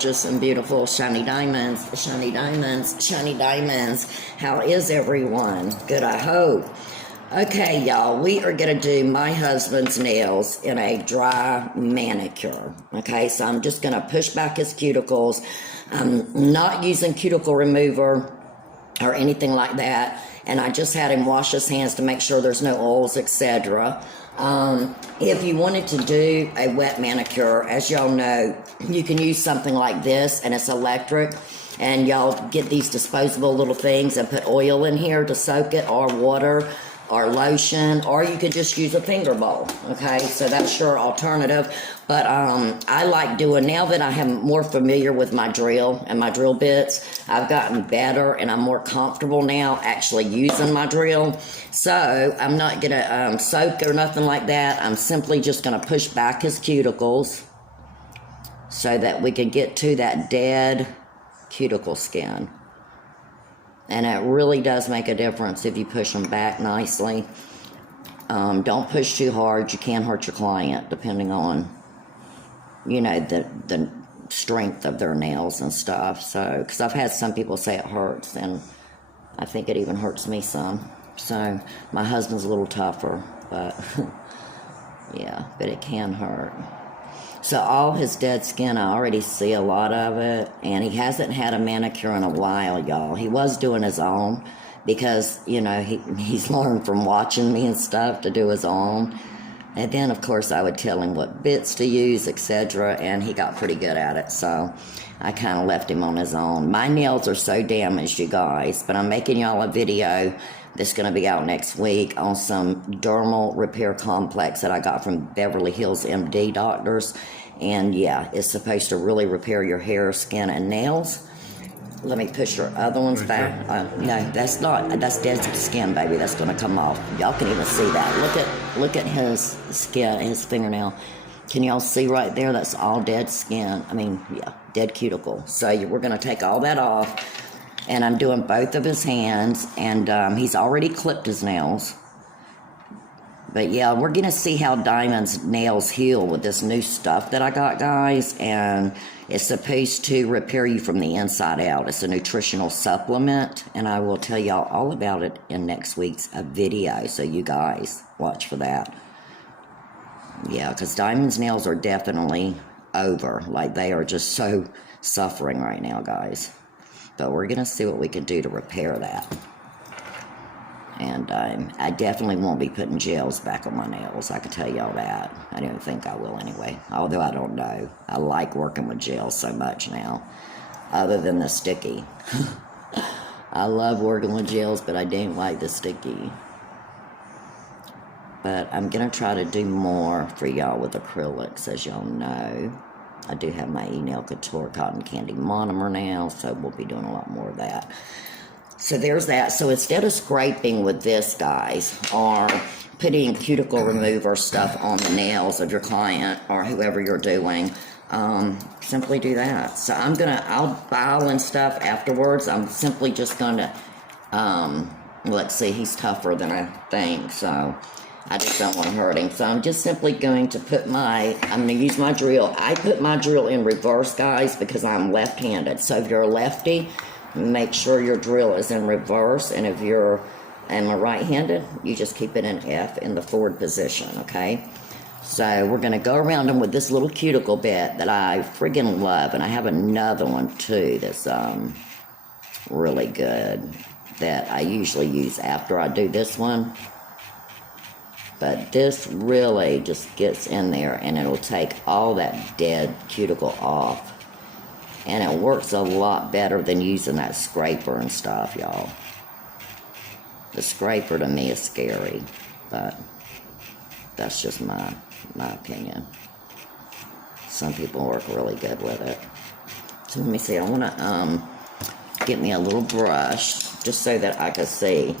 gorgeous and beautiful shiny diamonds, shiny diamonds, shiny diamonds. How is everyone? Good, I hope. Okay, y'all, we are going to do my husband's nails in a dry manicure. Okay, so I'm just going to push back his cuticles. I'm not using cuticle remover or anything like that. And I just had him wash his hands to make sure there's no oils, etc. If you wanted to do a wet manicure, as y'all know, you can use something like this, and it's electric. And y'all get these disposable little things and put oil in here to soak it, or water, or lotion, or you could just use a finger bowl, okay? So that's your alternative. But I like doing, now that I am more familiar with my drill and my drill bits, I've gotten better and I'm more comfortable now actually using my drill. So I'm not gonna soak or nothing like that. I'm simply just gonna push back his cuticles so that we can get to that dead cuticle skin. And it really does make a difference if you push them back nicely. Don't push too hard. You can hurt your client depending on, you know, the strength of their nails and stuff. So, because I've had some people say it hurts, and I think it even hurts me some. So, my husband's a little tougher, but yeah, but it can hurt. So all his dead skin, I already see a lot of it, and he hasn't had a manicure in a while, y'all. He was doing his own because, you know, he's learned from watching me and stuff to do his own. And then, of course, I would tell him what bits to use, etc., and he got pretty good at it, so I kind of left him on his own. My nails are so damaged, you guys, but I'm making y'all a video that's going to be out next week on some dermal repair complex that I got from Beverly Hills MD doctors. And yeah, it's supposed to really repair your hair, skin, and nails. Let me push your other ones back. No, that's not. That's dead skin, baby. That's going to come off. Y'all can even see that. Look at his skin, his fingernail. Can y'all see right there? That's all dead skin. I mean, yeah, dead cuticle. So we're going to take all that off. And I'm doing both of his hands, and he's already clipped his nails. But yeah, we're going to see how Diamond's nails heal with this new stuff that I got, guys. And it's supposed to repair you from the inside out. It's a nutritional supplement, and I will tell y'all all about it in next week's video. So you guys watch for that. Yeah, because Diamond's nails are definitely over. Like, they are just so suffering right now, guys. But we're going to see what we can do to repair that. And I definitely won't be putting gels back on my nails. I can tell y'all that. I don't think I will anyway. Although I don't know. I like working with gels so much now. Other than the sticky. I love working with gels, but I don't like the sticky. But I'm going to try to do more for y'all with acrylics, as y'all know. I do have my E-Nail Couture Cotton Candy Monomer now, so we'll be doing a lot more of that. So there's that. So instead of scraping with this, guys, or putting cuticle remover stuff on the nails of your client or whoever you're doing, simply do that. So I'll file and stuff afterwards. I'm simply just going to, let's see, he's tougher than I think, so I just don't want to hurt him. So I'm just simply going to I'm going to use my drill. I put my drill in reverse, guys, because I'm left-handed. So if you're a lefty, make sure your drill is in reverse. And if you're right-handed, you just keep it in F in the forward position, okay? So we're going to go around them with this little cuticle bit that I friggin' love. And I have another one, too, that's really good that I usually use after I do this one. But this really just gets in there, and it'll take all that dead cuticle off. And it works a lot better than using that scraper and stuff, y'all. The scraper to me is scary, but that's just my opinion. Some people work really good with it. So let me see, I want to get me a little brush just so that I can see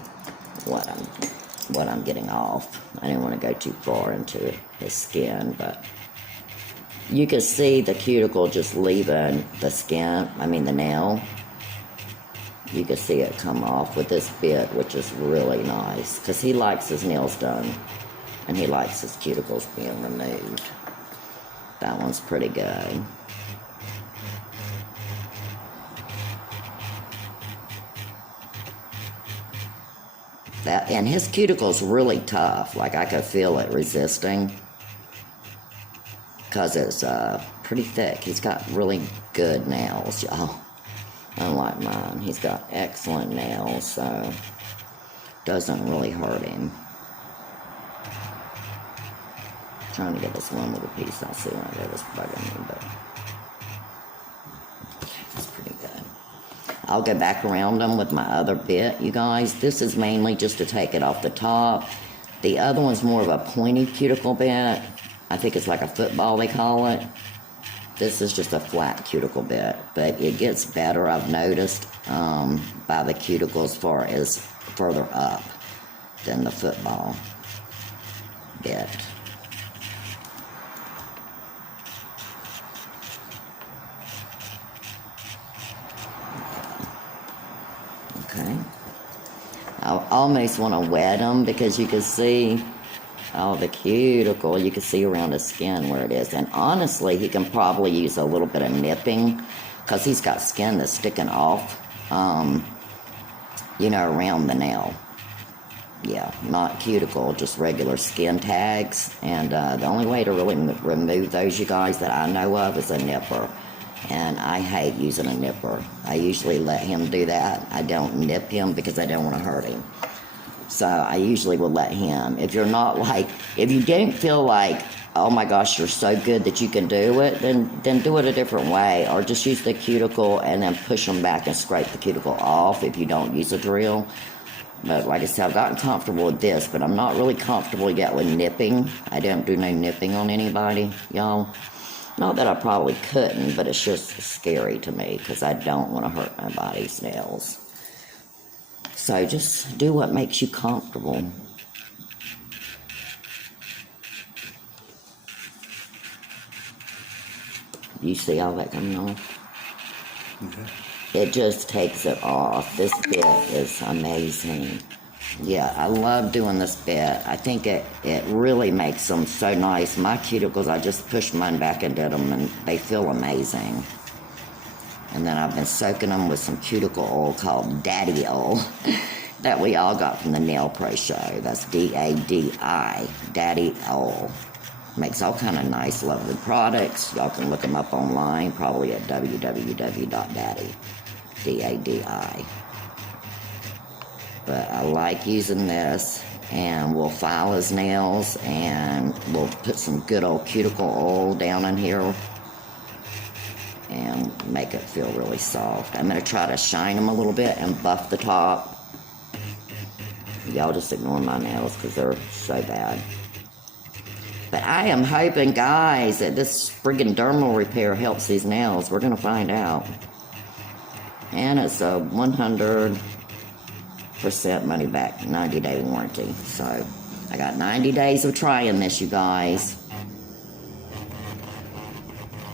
what I'm getting off. I didn't want to go too far into his skin, but you can see the cuticle just leaving the skin, the nail. You can see it come off with this bit, which is really nice, because he likes his nails done, and he likes his cuticles being removed. That one's pretty good. and his cuticle's really tough. Like, I could feel it resisting. Because it's pretty thick. He's got really good nails, y'all. Unlike mine. He's got excellent nails, so doesn't really hurt him. Trying to get this one little piece. I see right there that's bugging me, but it's pretty good. I'll go back around them with my other bit, you guys. This is mainly just to take it off the top. The other one's more of a pointy cuticle bit. I think it's like a football, they call it. This is just a flat cuticle bit, but it gets better, I've noticed, by the cuticle as far as further up than the football bit. Okay. I almost want to wet them because you can see, oh, the cuticle, you can see around his skin where it is. And honestly, he can probably use a little bit of nipping because he's got skin that's sticking off, you know, around the nail. Yeah, not cuticle, just regular skin tags. And the only way to really remove those, you guys, that I know of is a nipper. And I hate using a nipper. I usually let him do that. I don't nip him because I don't want to hurt him. So I usually will let him. If you're not like, if you don't feel like, oh my gosh, you're so good that you can do it, then do it a different way. Or just use the cuticle and then push them back and scrape the cuticle off if you don't use a drill. But like I said, I've gotten comfortable with this, but I'm not really comfortable yet with nipping. I don't do no nipping on anybody, y'all. Not that I probably couldn't, but it's just scary to me because I don't want to hurt nobody's nails. So just do what makes you comfortable. You see all that coming off? Okay. It just takes it off. This bit is amazing. Yeah, I love doing this bit. I think it really makes them so nice. My cuticles, I just push mine back into them and they feel amazing. And then I've been soaking them with some cuticle oil called Daddy Oil that we all got from the Nail Pro Show. That's D-A-D-I, Daddy Oil. Makes all kind of nice, lovely products. Y'all can look them up online, probably at www.daddy, D-A-D-I. But I like using this, and we'll file his nails, and we'll put some good old cuticle oil down in here and make it feel really soft. I'm going to try to shine them a little bit and buff the top. Y'all just ignore my nails because they're so bad. But I am hoping, guys, that this friggin' dermal repair helps these nails. We're going to find out. And it's a 100% money back, 90-day warranty. So I got 90 days of trying this, you guys.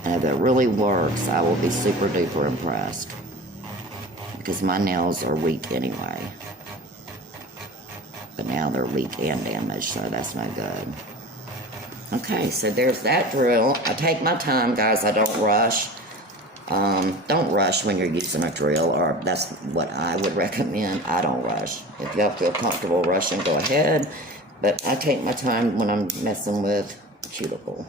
And if it really works, I will be super duper impressed. Because my nails are weak anyway. But now they're weak and damaged, so that's no good. Okay, so there's that drill. I take my time, guys. I don't rush. Don't rush when you're using a drill, or that's what I would recommend. I don't rush. If y'all feel comfortable rushing, go ahead. But I take my time when I'm messing with cuticle.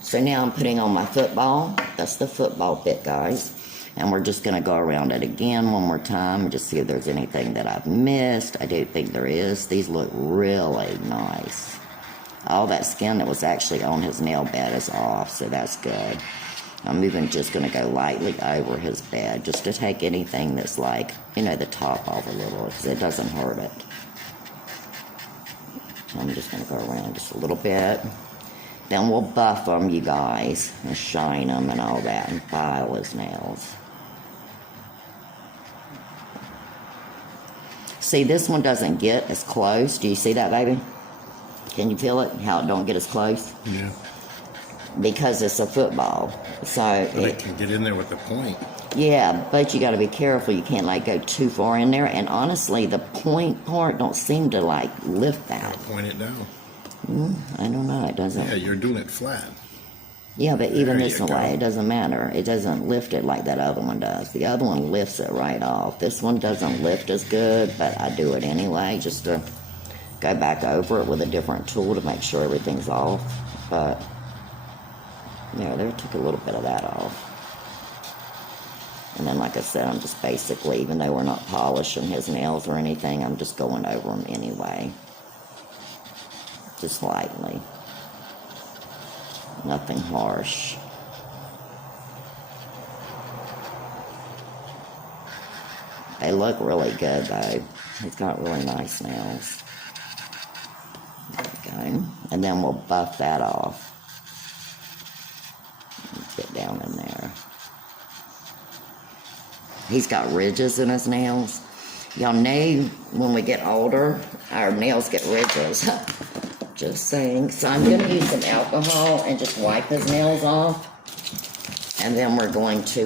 So now I'm putting on my football. That's the football bit, guys. And we're just going to go around it again one more time and just see if there's anything that I've missed. I do think there is. These look really nice. All that skin that was actually on his nail bed is off, so that's good. I'm even just going to go lightly over his bed just to take anything that's like, you know, the top off a little, because it doesn't hurt it. So I'm just going to go around just a little bit. Then we'll buff them, you guys, and shine them and all that, and file his nails. See, this one doesn't get as close. Do you see that, baby? Can you feel it? How it don't get as close? Yeah. Because it's a football. So but it can get in there with the point. Yeah, but you got to be careful. You can't like go too far in there. And honestly, the point part don't seem to like lift that. Point it down. I don't know. It doesn't. Yeah, you're doing it flat. Yeah, but even There this you way, go. it doesn't matter. It doesn't lift it like that other one does. The other one lifts it right off. This one doesn't lift as good, but I do it anyway just to go back over it with a different tool to make sure everything's off. But, yeah, there took a little bit of that off. And then, like I said, I'm just basically, even though we're not polishing his nails or anything, I'm just going over them anyway. Just lightly. Nothing harsh. They look really good, though. He's got really nice nails. There we go. And then we'll buff that off. Get down in there. He's got ridges in his nails. Y'all know when we get older, our nails get ridges. Just saying. So I'm going to use some alcohol and just wipe his nails off. And then we're going to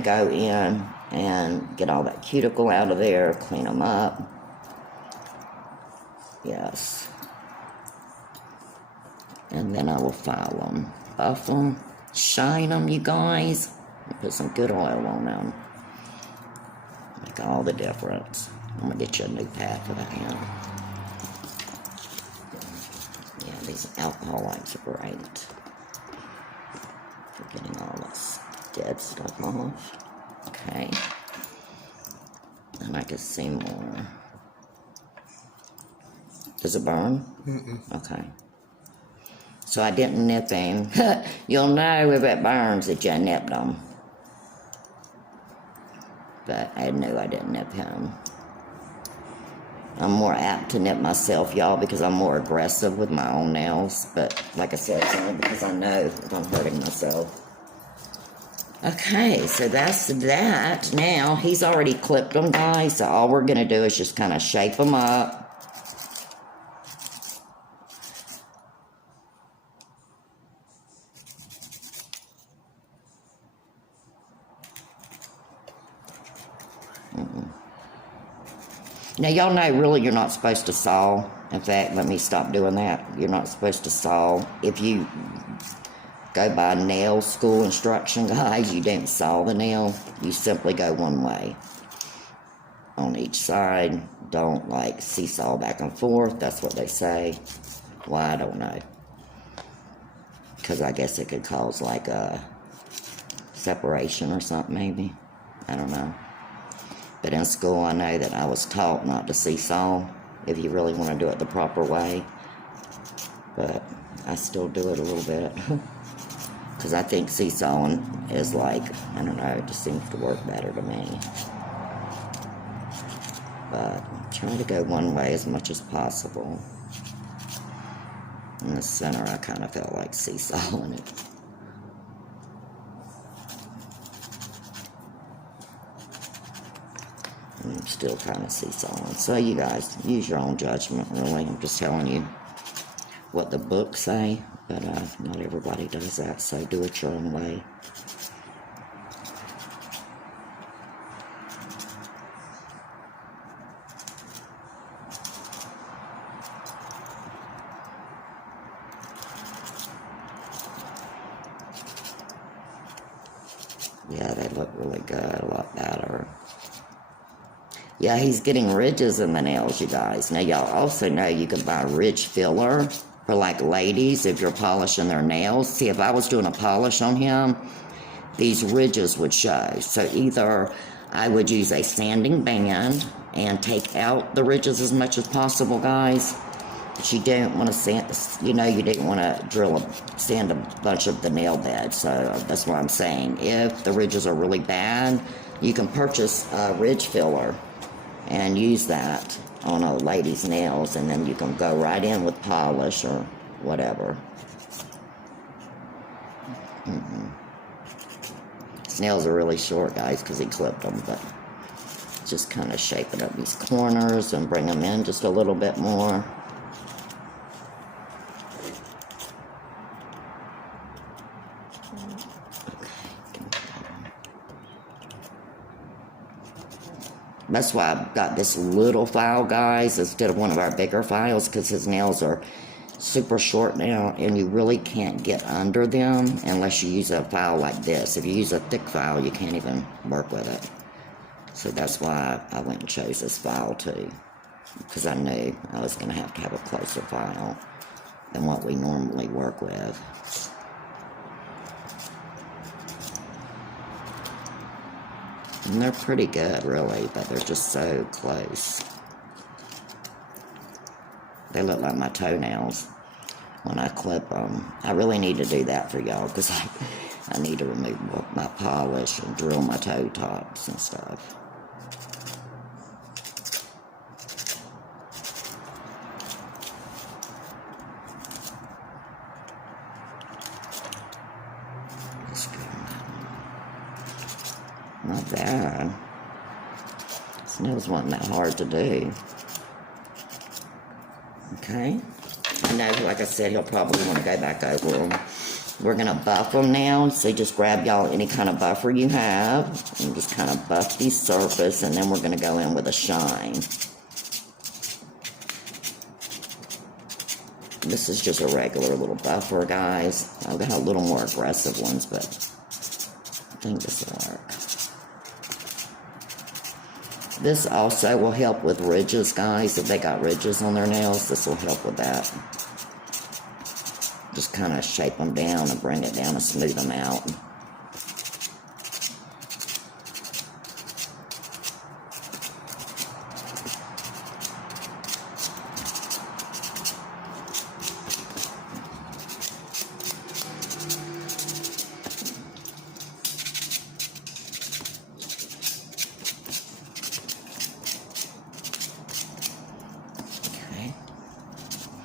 go in and get all that cuticle out of there, clean them up. Yes. And then I will file them, buff them, shine them, you guys. Put some good oil on them. Make all the difference. I'm going to get you a new pad for that hand. Yeah, these alcohol wipes are great for getting all this dead stuff off. Okay. And I can see more. Does it burn? Mm-mm. Okay. So I didn't nip him. You'll know if it burns that you nipped him. But I knew I didn't nip him. I'm more apt to nip myself, y'all, because I'm more aggressive with my own nails. But like I said, it's only because I know if I'm hurting myself. Okay, so that's that. Now, he's already clipped them, guys, so all we're going to do is just kind of shape them up. Now, y'all know, really, you're not supposed to saw. In fact, let me stop doing that. You're not supposed to saw. If you go by nail school instruction, guys, you don't saw the nail. You simply go one way on each side. Don't, like, seesaw back and forth. That's what they say. Why, I don't know. Because I guess it could cause, like, a separation or something, maybe. I don't know. But in school, I know that I was taught not to seesaw if you really want to do it the proper way. But I still do it a little bit. Because I think seesawing is like, I don't know, it just seems to work better to me. But try to go one way as much as possible. In the center, I kind of felt like seesawing it. I'm still kind of seesawing. So you guys, use your own judgment, really. I'm just telling you what the books say, but not everybody does that, so do it your own way. Yeah, they look really good, a lot better. Yeah, he's getting ridges in the nails, you guys. Now, y'all also know you can buy ridge filler for, like, ladies if you're polishing their nails. See, if I was doing a polish on him, these ridges would show. So either I would use a sanding band and take out the ridges as much as possible, guys. But you don't want to sand, you know, you didn't want to sand a bunch of the nail bed. So that's what I'm saying. If the ridges are really bad, you can purchase a ridge filler and use that on a lady's nails, and then you can go right in with polish or whatever. His nails are really short, guys, because he clipped them, but just kind of shaping up these corners and bring them in just a little bit more. That's why I've got this little file, guys, instead of one of our bigger files, because his nails are super short now, and you really can't get under them unless you use a file like this. If you use a thick file, you can't even work with it. So that's why I went and chose this file too, because I knew I was going to have a closer file than what we normally work with. And they're pretty good, really, but they're just so close. They look like my toenails when I clip them. I really need to do that for y'all, because I need to remove my polish and drill my toe tops and stuff. Not bad. This nails wasn't that hard to do. Okay. I know, like I said, he'll probably want to go back over them. We're going to buff them now. So just grab y'all any kind of buffer you have and just kind of buff these surface, and then we're going to go in with a shine. This is just a regular little buffer, guys. I've got a little more aggressive ones, but I think this will work. This also will help with ridges, guys. If they got ridges on their nails, this will help with that. Just kind of shape them down and bring it down and smooth them out.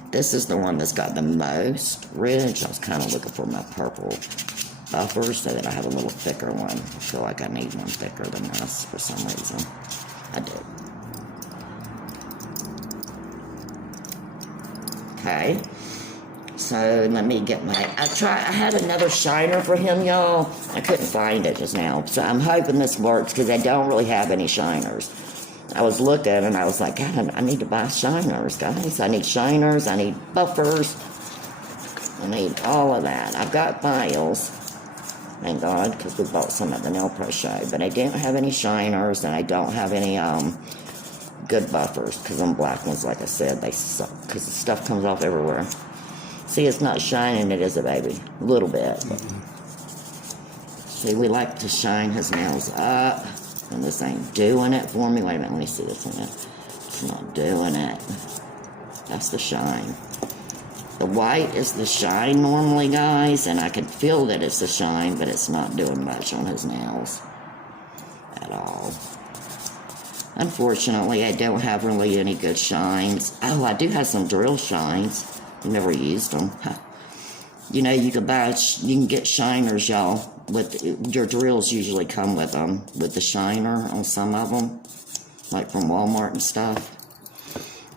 This is the one that's got the most ridge. I was kind of looking for my purple buffer so that I have a little thicker one. I feel like I need one thicker than this for some reason. I do. Okay. So let me get my, I had another shiner for him, y'all. I couldn't find it just now. So I'm hoping this works because I don't really have any shiners. I was looking and I was like, God, I need to buy shiners, guys. I need shiners, I need buffers, I need all of that. I've got files, thank God, because we bought some at the Nail Pro show, but I didn't have any shiners and I don't have any good buffers, because them black ones, like I said, they suck, because the stuff comes off everywhere. See, it's not shining, it is a baby, a little bit. But. See, we like to shine his nails up. And this ain't doing it for me. Wait a minute, let me see this one. It's not doing it. That's the shine. The white is the shine normally, guys, and I can feel that it's the shine, but it's not doing much on his nails at all. Unfortunately, I don't have really any good shines. Oh, I do have some drill shines. I've never used them. You know, you can get shiners, y'all. With your drills usually come with them, with the shiner on some of them, like from Walmart and stuff.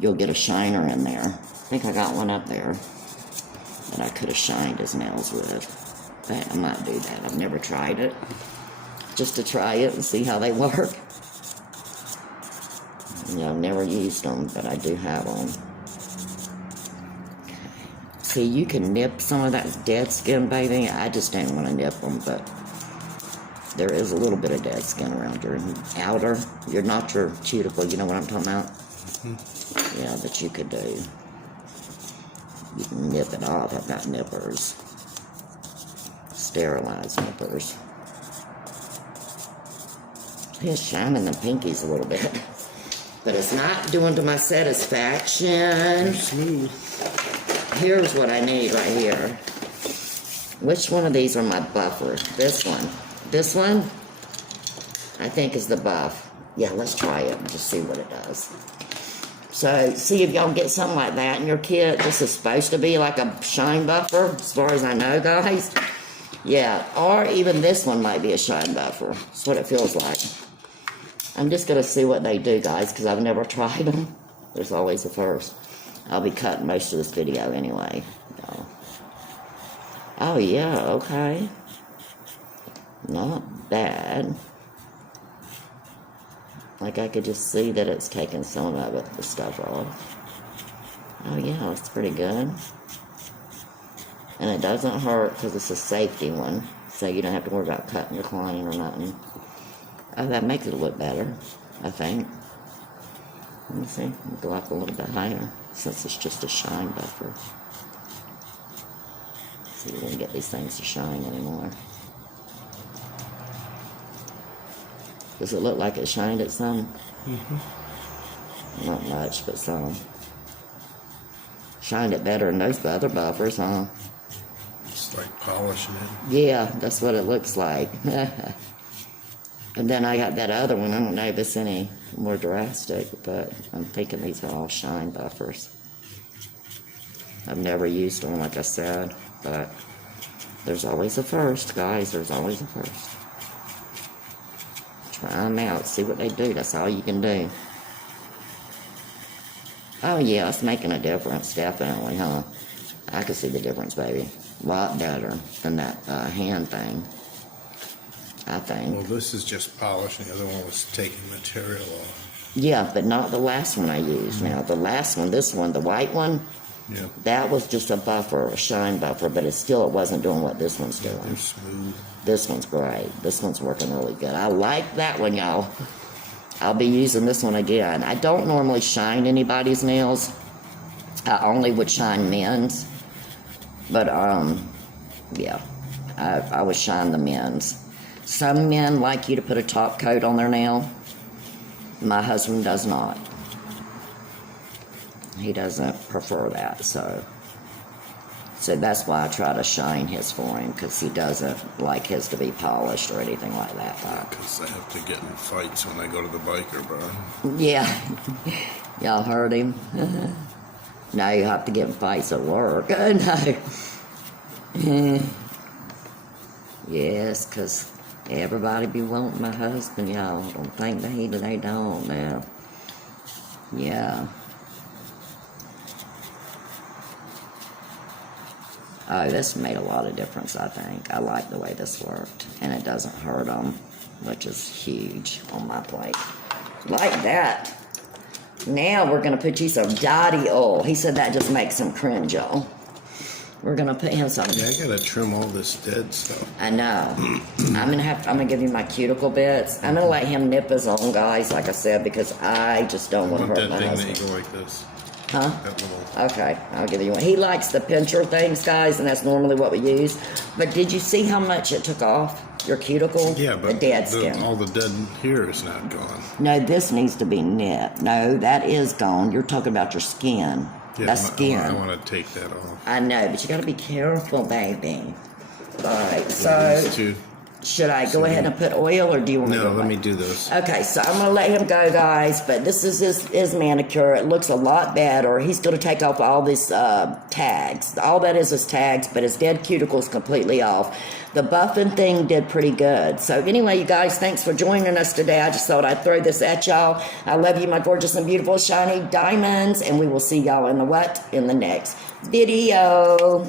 You'll get a shiner in there. I think I got one up there that I could have shined his nails with. But I might do that. I've never tried it. Just to try it and see how they work. You know, I've never used them, but I do have them. See, you can nip some of that dead skin, baby. I just don't want to nip them, but there is a little bit of dead skin around your outer, not your cuticle, you know what I'm talking about? Mm-hmm. Yeah, that you could do. You can nip it off. I've got nippers. Sterilized nippers. It's shining the pinkies a little bit. But it's not doing to my satisfaction. Smooth. Here's what I need right here. Which one of these are my buffer? This one. This one, I think, is the buff. Yeah, let's try it and just see what it does. So, see if y'all get something like that in your kit. This is supposed to be like a shine buffer, as far as I know, guys. Yeah, or even this one might be a shine buffer. That's what it feels like. I'm just going to see what they do, guys, because I've never tried them. There's always a first. I'll be cutting most of this video anyway. So. Oh, yeah, okay. Not bad. Like, I could just see that it's taking some of it, the stuff off. Oh yeah, it's pretty good. And it doesn't hurt because it's a safety one. So you don't have to worry about cutting your client or nothing. Oh, that makes it look better, I think. Let me see. Go up a little bit higher since it's just a shine buffer. See, we didn't get these things to shine anymore. Does it look like it shined at some? Not much, but some. Shined it better than those other buffers, huh? It's like polishing it. Yeah, that's what it looks like. And then I got that other one. I don't know if it's any more drastic, but I'm thinking these are all shine buffers. I've never used one, like I said, but there's always a first, guys. There's always a first. Try them out. See what they do. That's all you can do. Oh, yeah, it's making a difference, definitely, huh? I can see the difference, baby. A lot better than that hand thing, I think. Well, this is just polishing. The other one was taking material off. Yeah, but not the last one I used. Now, the last one, this one, the white one, Yeah. that was just a buffer, a shine buffer, but it wasn't doing what this one's doing. They're smooth. This one's great. This one's working really good. I like that one, y'all. I'll be using this one again. I don't normally shine anybody's nails. I only would shine men's. But, yeah, I would shine the men's. Some men like you to put a top coat on their nail. My husband does not. He doesn't prefer that, so that's why I try to shine his for him, because he doesn't like his to be polished or anything like that. Because I have to get in fights when I go to the biker bar. Yeah. Y'all heard him? Now you have to get in fights at work. No. Yes, because everybody be wanting my husband, y'all. Don't think they don't now. Yeah. Oh, this made a lot of difference, I think. I like the way this worked. And it doesn't hurt them, which is huge on my plate. Like that. Now we're going to put you some Dottie oil. He said that just makes him cringe, y'all. We're going to put him some. Yeah, I got to trim all this dead stuff. I know. I'm gonna give you my cuticle bits. I'm going to let him nip his own, guys, like I said, because I just don't want to hurt my that husband. thing that you go like this. Huh? That little... Okay, I'll give you one. He likes the pincher things, guys, and that's normally what we use. But did you see how much it took off your cuticle? Yeah, but the dead skin. all the dead hair is not gone. No, this needs to be nipped. No, that is gone. You're talking about your skin. Yeah, That's skin. I want to take that off. I know, but you got to be careful, baby. All right, Yeah, so should I go ahead and put oil, or do you want me to No, go let back? me do those. Okay, so I'm going to let him go, guys, but this is his manicure. It looks a lot better. He's going to take off all these tags. All that is tags, but his dead cuticle's completely off. The buffing thing did pretty good. So anyway, you guys, thanks for joining us today. I just thought I'd throw this at y'all. I love you, my gorgeous and beautiful shiny diamonds, and we will see y'all in the next video.